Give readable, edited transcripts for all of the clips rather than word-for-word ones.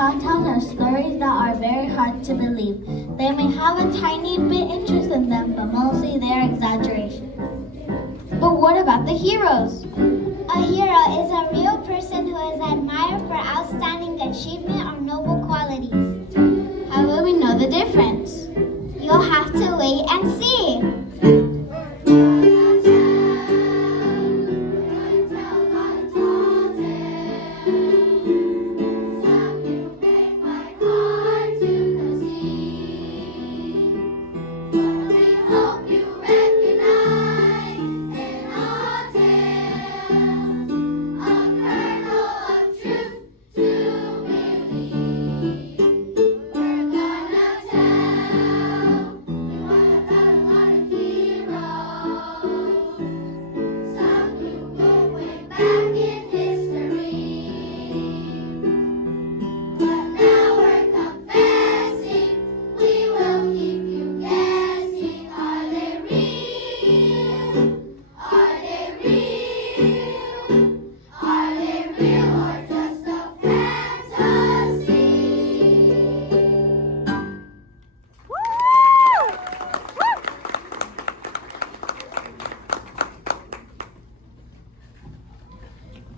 tall tales are stories that are very hard to believe. They may have a tiny bit interest in them, but mostly they are exaggeration. But what about the heroes? A hero is a real person who is admired for outstanding achievement or noble qualities. How will we know the difference? You'll have to wait and see.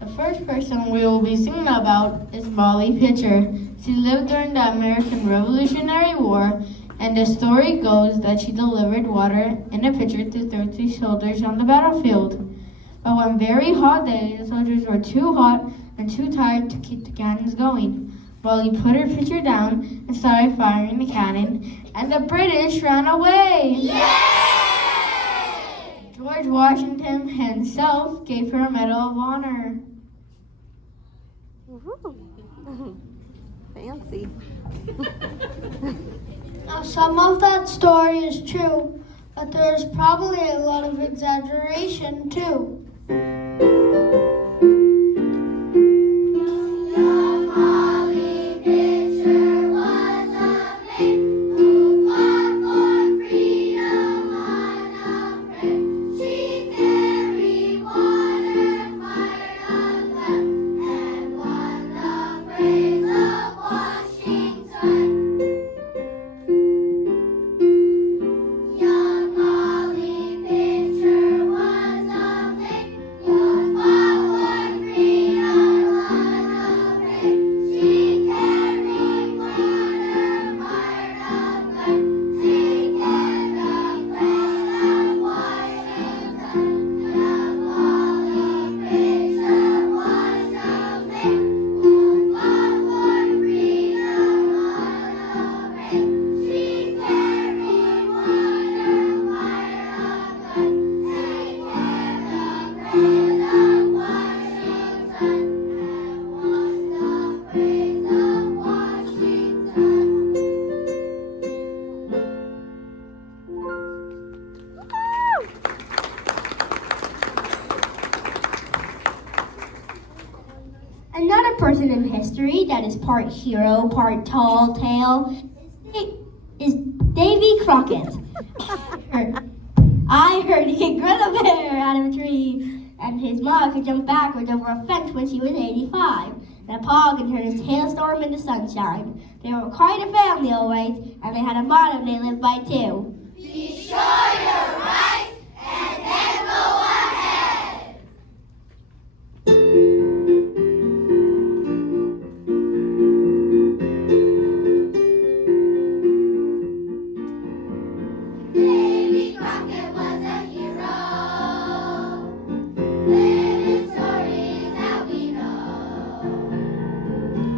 The first person we will be singing about is Molly Pitcher. She lived during the American Revolutionary War, and the story goes that she delivered water in a pitcher to thirsty soldiers on the battlefield. But one very hot day, the soldiers were too hot and too tired to keep the cannons going. Molly put her pitcher down and started firing the cannon, and the British ran away. Yay! George Washington himself gave her a Medal of Honor. Fancy. Now, some of that story is true, but there's probably a lot of exaggeration too. Another person in history that is part hero, part tall tale is Davy Crockett. I heard he could grill a bear out of a tree, and his mom could jump backwards over a fence when she was 85, and a paw could turn his hailstorm into sunshine. They were quite a family, all right, and they had a motto they lived by too. Be sure you're right and then go ahead. Davy Crockett was a hero. Living stories that we know.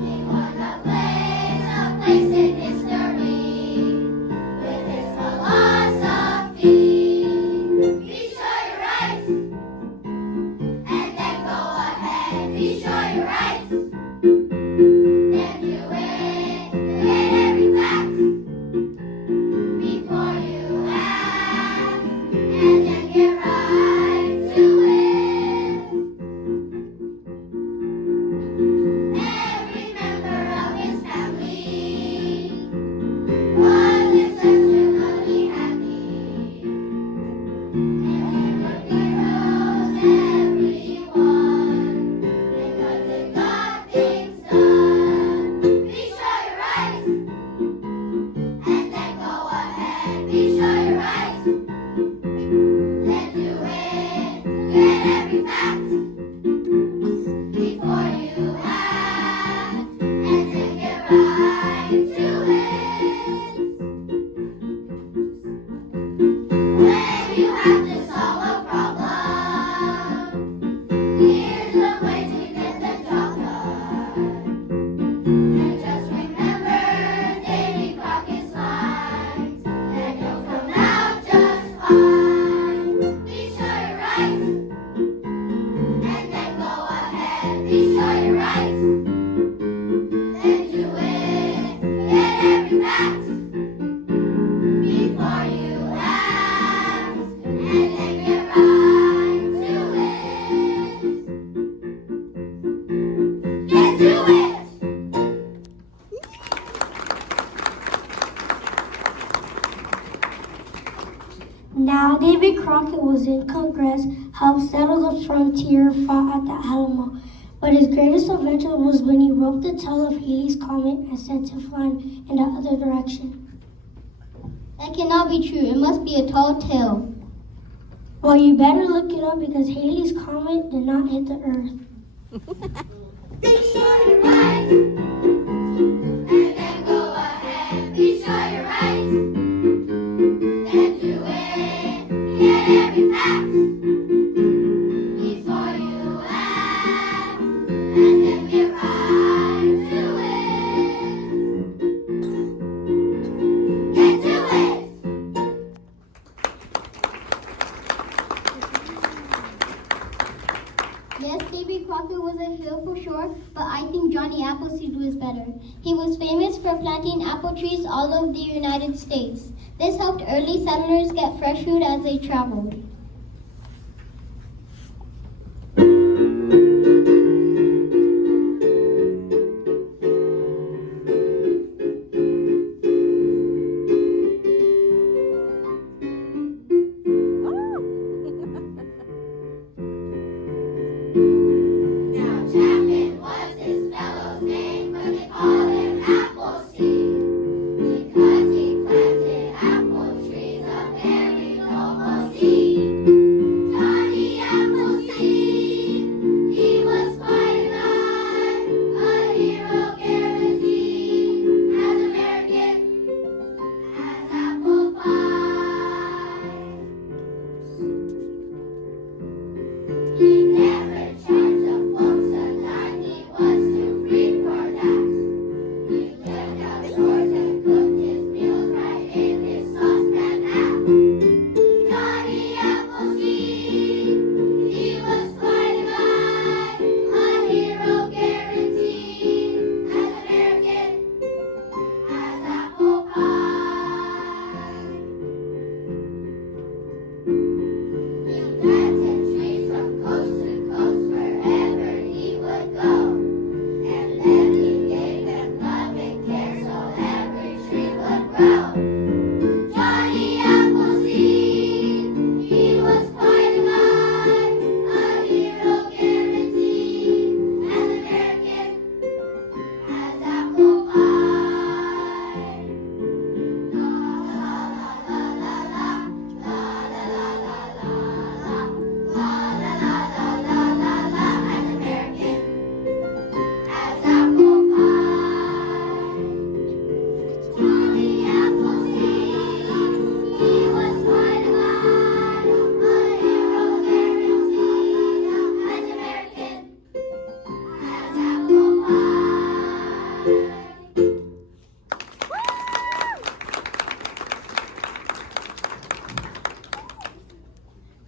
He won a place in history with his philosophy. Be sure you're right, and then go ahead. Be sure you're right, then do it. Get every fact before you act, and then get right to it. Here's the way to get the job done. And just remember Davy Crockett's lines, and you'll come out just fine. Be sure you're right, and then go ahead. Be sure you're right, then do it. Get every fact before you act, and then get right to it. Get to it! Now, David Crockett was in Congress, helped settle the frontier, fought at the Alamo. But his greatest adventure was when he roped the tail of Halley's Comet and sent it flying in the other direction. That cannot be true. It must be a tall tale. Well, you better look it up because Halley's Comet did not hit the Earth. Be sure you're right, and then go ahead. Be sure you're right, then do it. Get every fact before you act, and then get right to it. Get to it. Yes, Davy Crockett was a hero for sure, but I think Johnny Appleseed was better. He was famous for planting apple trees all over the United States. This helped early settlers get fresh food as they traveled. Now Chapman was this fellow's name, but they called him Appleseed because he planted apple trees, a very noble deed. Johnny Appleseed, he was quite a man, a hero guaranteed, as American as apple pie. He never charged the folks a dime, he was too free for that. He lived outdoors and cooked his meals right in his saucepan hat. Johnny Appleseed, he was quite a guy, a hero guaranteed, as American as apple pie. He planted trees from coast to coast wherever he would go, and then he gave them love and care so every tree would grow. Johnny Appleseed, he was quite a guy, a hero guaranteed, as American as apple pie. La la la la la la, la la la la la la. La la la la la la la, as American as apple pie. Johnny Appleseed, he was quite a guy, a hero guaranteed, as American as apple pie.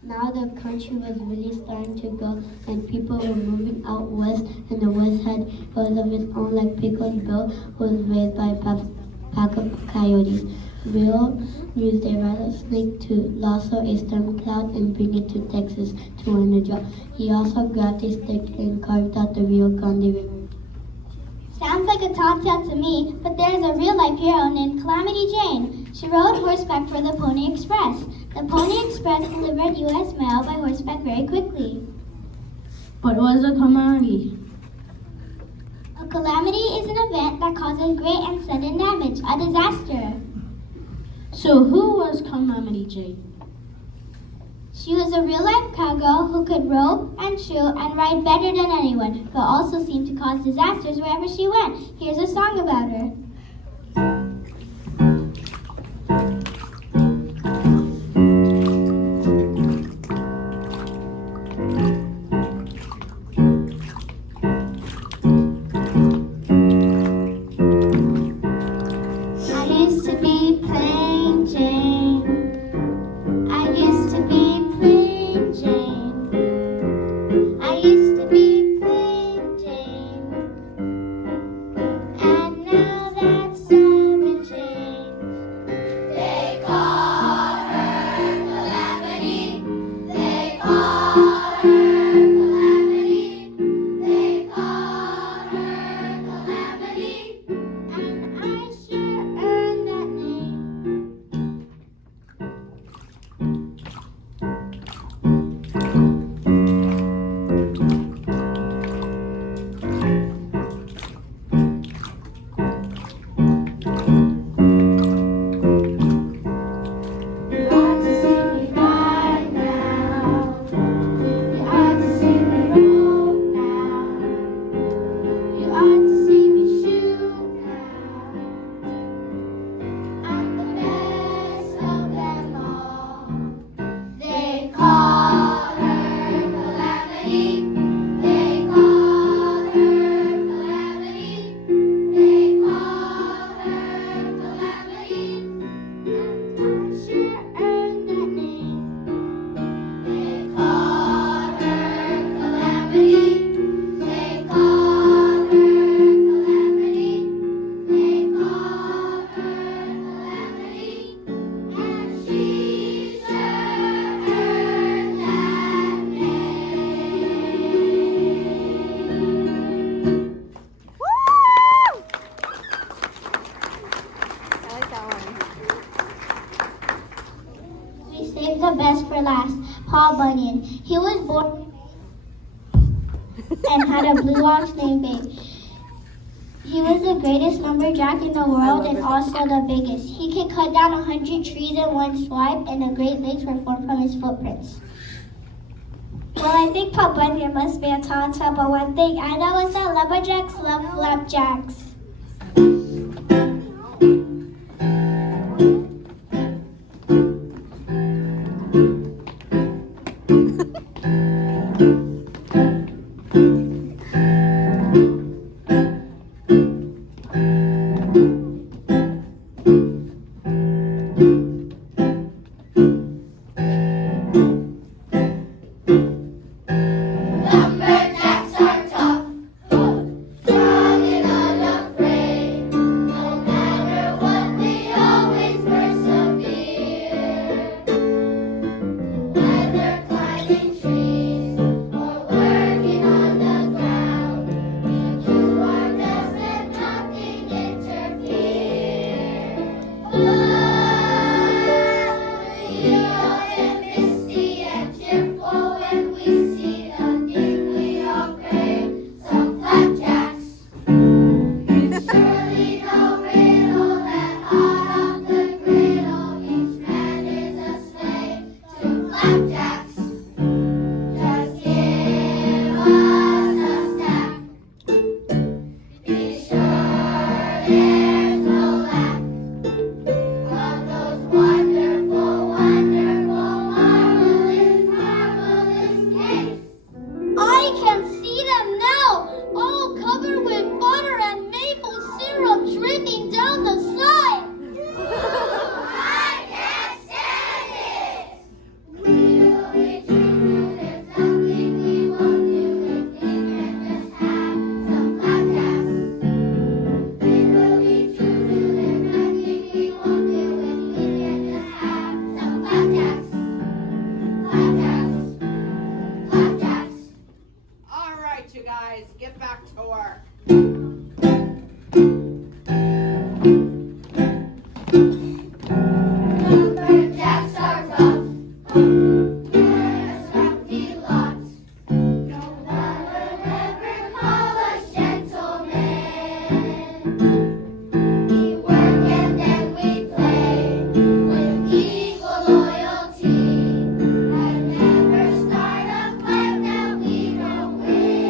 Now the country was really starting to grow and people were moving out west, and the west had hills of its own, like Pickles Bill, who was raised by a pack of coyotes. Bill used a rattlesnake to lasso a storm cloud and bring it to Texas to win the job. He also grabbed a stick and carved out the Rio Grande River. Sounds like a tall tale to me, but there is a real-life hero named Calamity Jane. She rode horseback for the Pony Express. The Pony Express delivered U.S. mail by horseback very quickly. But was a calamity? A calamity is an event that causes great and sudden damage, a disaster. So who was Calamity Jane? She was a real-life cowgirl who could row and shoot and ride better than anyone, but also seemed to cause disasters wherever she went. Here's a song about her. called her Calamity. They called her Calamity. And I sure earned that name. You ought to see me ride now. You ought to see me roll now. You ought to see me shoot now. I'm the best of them all. They call her Calamity. They call her Calamity. They call her Calamity. I sure earned that name. They call her Calamity. They call her Calamity. They call her Calamity. And she sure earned that name. We saved the best for last. Paul Bunyan. He was born and had a blue ox named Babe. He was the greatest lumberjack in the world and also the biggest. He could cut down 100 trees in one swipe, and the Great Lakes were formed from his footprints. Well, I think Paul Bunyan must be a tall tub, but one thing I know is that lumberjacks love flapjacks. Lumberjacks are tough, strong and unafraid. No matter what, we always persevere. Whether climbing trees or working on the ground, we do our best and nothing interferes. We all get misty and cheerful when we see the thing we all crave. Some flapjacks. It's surely no riddle that hot off the griddle each man is a slave to flapjacks. Just give us a stack. Be sure there's no lack of those wonderful, wonderful, marvelous, marvelous cakes. I can see them now, all covered with butter and maple syrup dripping down the side. I can't stand it. We'll be true. There's nothing we won't do if we can just have some flapjacks. We will be true. There's nothing we won't do if we can just have some flapjacks. Flapjacks. Flapjacks. All right, you guys, get back to work. Lumberjacks are tough. They're a scrappy lot. No one will ever call us gentlemen. We work and then we play with equal loyalty. I'd never start a fight that we don't win.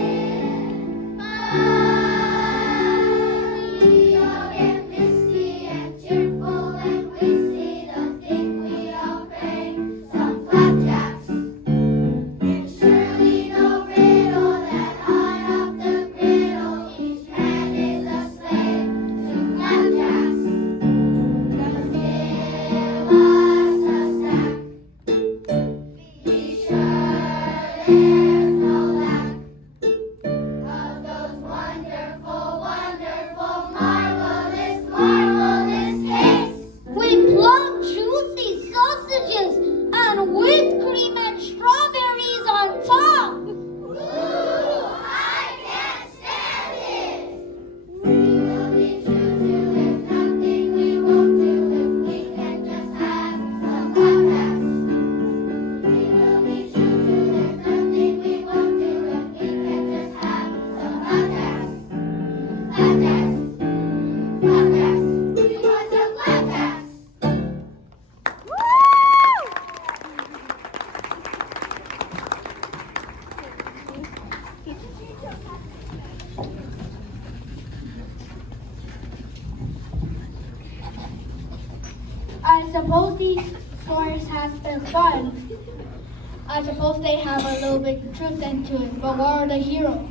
We all get misty and cheerful when we see the thing we all crave. Some flapjacks. It's surely no riddle that hot off the griddle each man is a slave to flapjacks. Just give us a stack. Be sure there's no lack of those wonderful, wonderful, marvelous, marvelous cakes. With plum juicy sausages and whipped cream and strawberry suppose these stories have been fun. I suppose they have a little bit of truth into it, but what are the heroes?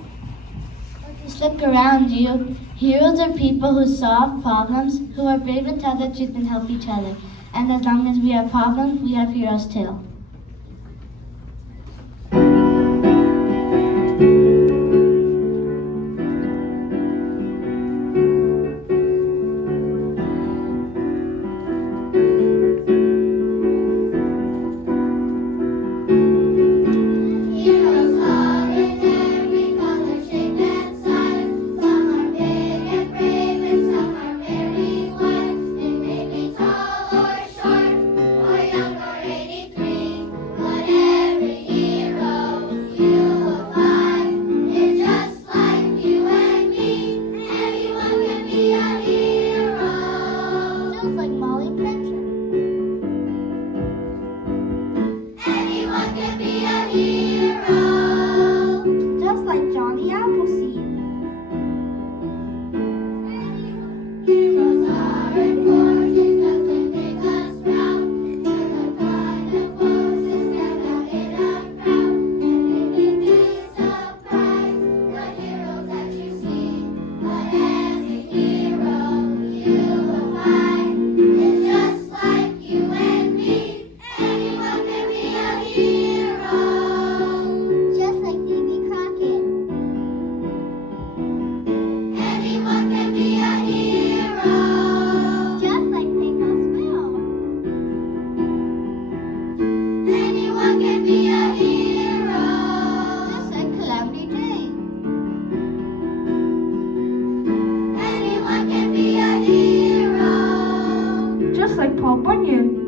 Just look around you. Heroes are people who solve problems, who are brave and tell the truth and help each other. And as long as we have problems, we have heroes too. Heroes come in every color, shape, and size. Some are big and brave, and some are very wise. They may be tall or short, or young or 83. But every hero you will find is just like you and me. Anyone can be a hero. Just like Molly Pitcher. Anyone can be a hero. Just like Johnny Appleseed. Heroes are important 'cause they make us proud. They're the kind of folks that stand out in a crowd. And they may be surprised, the heroes that you see. But every hero you will find is just like you and me. Anyone can be a hero. Just like Davy Crockett. Anyone can be a hero. Just like Pecos Bill. Anyone can be a hero. Just like Calamity Jane. Anyone can be a hero. Just like Paul Bunyan.